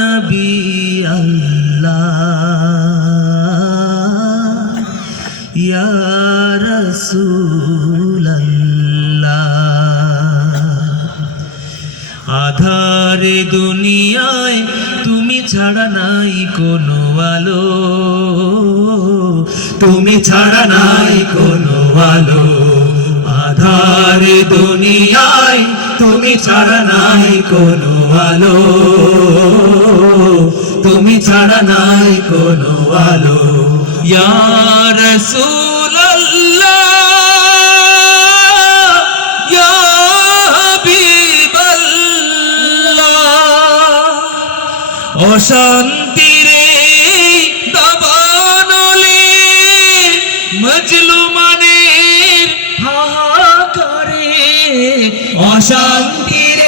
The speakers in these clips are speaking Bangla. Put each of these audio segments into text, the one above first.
নবী আল্লাহ, ইয়া রাসূল আল্লাহ। আধারে দুনিয়ায় তুমি ছাড়া নাই কোনো আলো, তুমি ছাড়া নাই কোনো আলো। আধারে দুনিয়ায় তুমি ছাড়া নাই কোনো আলো, তুমি ছাড়া নাই কোনো আলো। ইয়া রাসূল আল্লাহ, ইয়া হাবিব আল্লাহ। অশান্তির দাবানলে মজলুমানের হাহাকারে, অশান্তির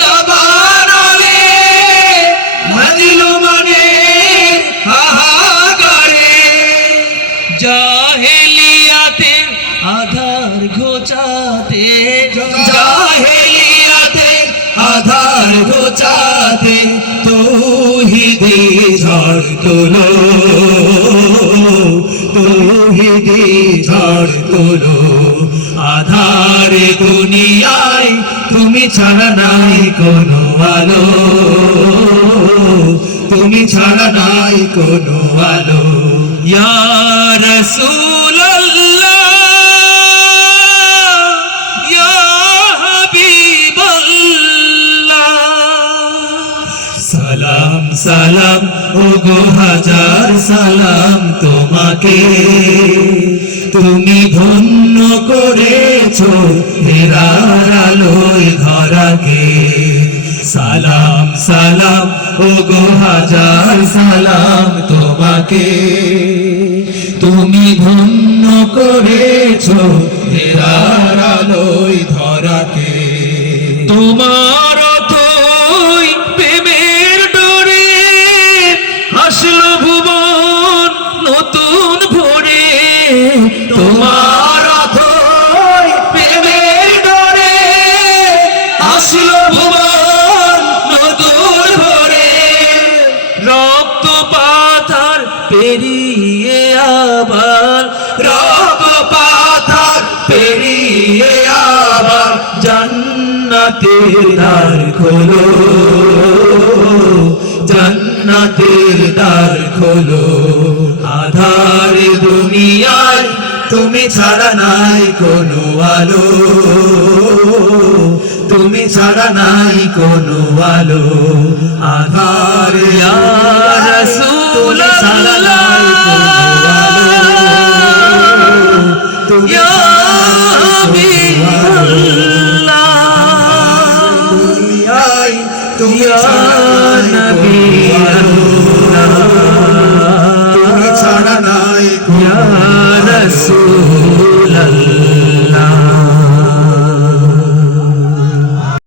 দাবানলে মজলুমানের হাহাকারে, জাহেলিয়াতে আধার ঘোচাতে, জাহেলিয়াতে আধার ঘোচাতে তৌহিদে ঝড় তোলো, তৌহিদে ঝড় তোলো। আধারে দুনিয়ায় তুমি ছাড়া নাই কোনো আলো, তুমি ছাড়া নাই কোনো আলো। ইয়া রাসূল আল্লাহ, ইয়া হাবিব আল্লাহ। সালাম সালাম ওগো হাজার সালাম তোমাকে, তুমি ধন্য করেছো হেরার আলোয় ধরাকে। সালাম সালাম ওগো হাজার সালাম তোমাকে, তুমি ধন্য করেছো হেরার আলোয় ধরাকে। তোমার অথই প্রেমের ডোরে আসলো ভুবন নতুন ভোরে, তোমার অথই প্রেমের ডোরে আসলো ভুবন নতুন ভোরে। রক্ত পাথর পেরিয়ে আবার, রক্ত পাথর পেরিয়ে আবার জান্নাতের দ্বার খোলো, জান্নাতের দ্বার খোলো। আধারে দুনিয়ায় তুমি ছাড়া নাই কোনো আলো, তুমি ছাড়া নাই কোনো আলো। আধারে ইয়া রাসূল আল্লাহ,